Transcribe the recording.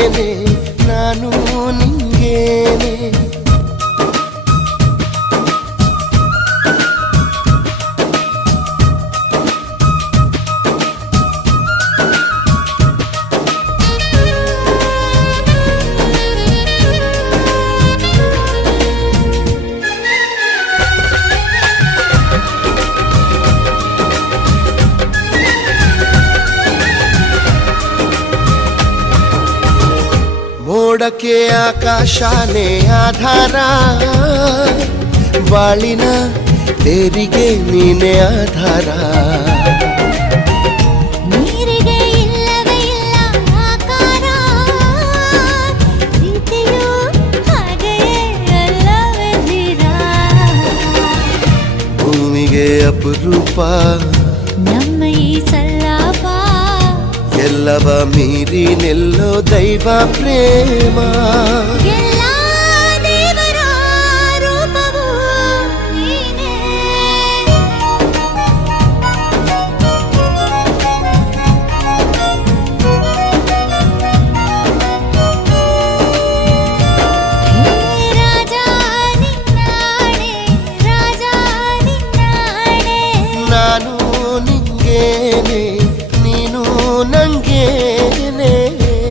ನಿಂಗೇನೆ ನಾನು ನಿಂಗೇನೆ ಮೋಡಕ್ಕೆ ಆಕಾಶನೇ ಆಧಾರ ಬಾಳಿನ ತೇರಿಗೆ ನೀನೆ ಆಧಾರ ನೀರಿಗೆ ಇಲ್ಲವೇ ಇಲ್ಲ ಆಕಾರ ಪ್ರೀತಿಯು ಹಾಗೆಯೇ ಅಲ್ಲವೇ ಧೀರ ಭೂಮಿಗೆ ಅಪರೂಪ ನಮ್ಮ ಈ ಸಲ್ಲಾಪ ಎಲ್ಲವ ಮೀರಿ ನಿಲ್ಲೋ ದೈವ ಪ್ರೇಮ ಎಲ್ಲ